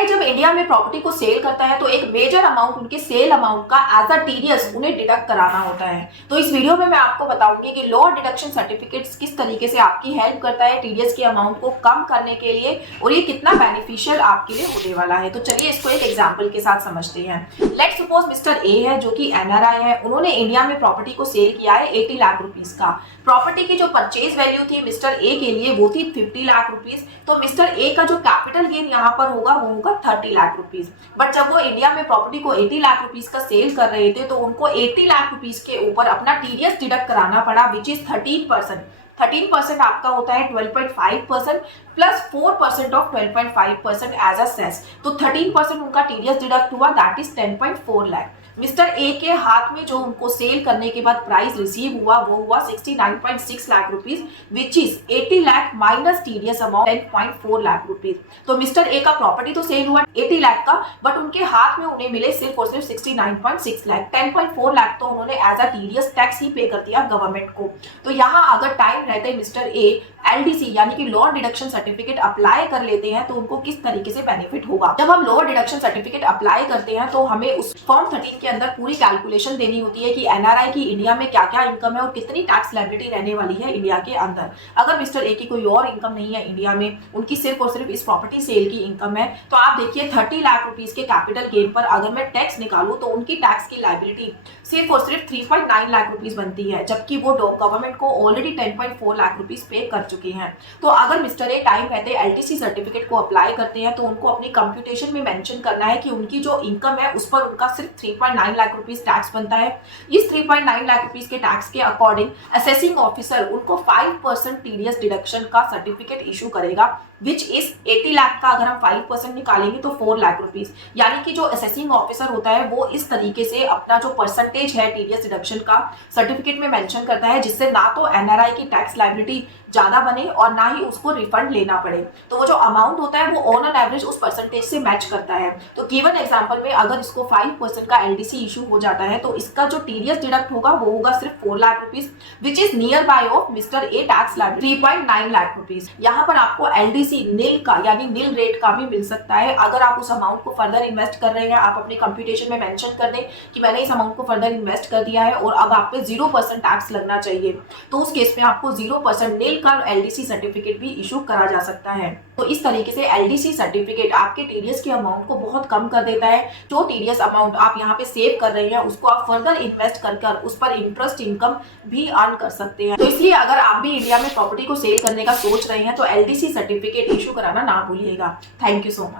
NRI जब India में property को सेल करता है तो एक मेजर अमाउंट उनके सेल अमाउंट का एज अ टीडीएस उन्हें डिडक्ट कराना होता है। तो इस वीडियो में मैं आपको बताऊंगी कि लोअर डिडक्शन सर्टिफिकेट्स किस तरीके से आपकी हेल्प करता है टीडीएस के अमाउंट को कम करने के लिए और ये कितना बेनिफिशियल आपके लिए होने वाला है। तो चलिए इसको एक एग्जाम्पल के साथ समझते हैं। लेट्स सपोज मिस्टर ए है जो कि एनआरआई है, उन्होंने इंडिया में प्रॉपर्टी को सेल किया है 80 लाख रुपीज का। प्रॉपर्टी की जो परचेज वैल्यू थी मिस्टर ए के लिए वो थी 50 लाख रुपीज। तो मिस्टर ए का जो कैपिटल गेन यहाँ पर होगा वो होगा 30 लाख रुपीज। बट जब वो इंडिया में प्रॉपर्टी को 80 लाख रुपीज का सेल कर रहे थे तो उनको 80 लाख रुपीज के ऊपर अपना टीडीएस डिडक्ट कराना पड़ा विच इज 13%। 13% आपका होता है 12.5% plus 4% of 12.5% as a cess. तो 13% उनका टीडीएस डिडक्ट हुआ, that is 10.4 lakh. Mister A K हाथ में जो उनको सेल करने के बाद प्राइस रिसीव हुआ वो हुआ 69.6 lakh rupees which is 80 lakh minus TDS amount 10.4 lakh rupees. तो मिस्टर ए का प्रॉपर्टी तो सेल हुआ 80 लाख का, बट उनके हाथ में उन्हें मिले सिर्फ और सिर्फ 69.6 लाख। 10.4 लाख तो उन्होंने एज अ टीडीएस टैक्स ही पे कर दिया गवर्नमेंट को। तो यहाँ अगर टाइम रहते मिस्टर ए एलडीसी यानी कि लोअर डिडक्शन सर्टिफिकेट अप्लाई कर लेते हैं तो उनको किस तरीके से बेनिफिट होगा। जब हम लोअर डिडक्शन सर्टिफिकेट अप्लाई करते हैं तो हमें उस फॉर्म 13 के अंदर पूरी कैलकुलेशन देनी होती है कि एनआरआई की इंडिया में क्या क्या इनकम है और कितनी टैक्स लायबिलिटी रहने वाली है इंडिया के अंदर। अगर मिस्टर ए की कोई और इनकम नहीं है इंडिया में, उनकी सिर्फ और सिर्फ इस प्रॉपर्टी सेल की इनकम है, तो आप देखिए 30 लाख रुपीज के कैपिटल गेन पर अगर मैं टैक्स निकालूं तो उनकी टैक्स की लायबिलिटी सिर्फ और सिर्फ 3.9 लाख रुपीज बनती है, जबकि वो गवर्नमेंट को ऑलरेडी 10.4 लाख रुपीज पे कर चुके हैं। तो अगर मिस्टर ए टाइम रहते एलटीसी सर्टिफिकेट को अप्लाई करते हैं तो उनको अपनी कंप्यूटेशन में मेंशन करना है कि उनकी जो इनकम है उस पर उनका सिर्फ 3.9 लाख रुपीस टैक्स बनता है। इस 3.9 लाख रुपीस के टैक्स के अकॉर्डिंग असेसिंग ऑफिसर उनको 5% टीडीएस डिडक्शन का सर्टिफिकेट इशू करेगा विच इज 80 लाख का अगर हम 5% निकालेंगे तो 4 लाख रुपीस। यानी कि जो असेसिंग ऑफिसर होता है वो इस तरीके से अपना जो परसेंटेज है टीडीएस डिडक्शन का सर्टिफिकेट में मेंशन करता है, जिससे ना तो एनआरआई की टैक्स लायबिलिटी ज्यादा बने और ना ही उसको रिफंड लेना पड़े। तो वो जो अमाउंट होता है वो ऑन एन एवरेज उस परसेंटेज से मैच करता है। तो गिवन एग्जांपल में अगर इसको 5% का एलडीसी इशू हो जाता है तो इसका जो टीडीएस डिडक्ट होगा वो होगा सिर्फ 4 lakh rupees which is near by of mister A tax liability 3.9 lakh rupees. यहाँ पर आपको एलडीसी नील का यानी नील रेट का भी मिल सकता है। अगर आप उस अमाउंट को फर्दर इन्वेस्ट कर रहे हैं, आप अपने कंप्यूटेशन में मेंशन कर दें कि मैंने इस अमाउंट को फर्दर इन्वेस्ट कर दिया है और अब आप पे 0% टैक्स लगना चाहिए, तो उस केस में आपको 0% नील का एलडीसी सर्टिफिकेट भी इशू करा जा सकता है। तो इस तरीके से एलडीसी सर्टिफिकेट आपके टीडीएस के अमाउंट को बहुत कम कर देता है। जो टीडीएस अमाउंट आप यहाँ पे सेव कर रहे हैं उसको आप फर्दर इन्वेस्ट कर उस पर इंटरेस्ट इनकम भी अर्न कर सकते हैं। तो इसलिए अगर आप भी इंडिया में प्रॉपर्टी को सेल करने का सोच रहे हैं तो एलडीसी सर्टिफिकेट इशू कराना ना भूलिएगा। Thank you so much.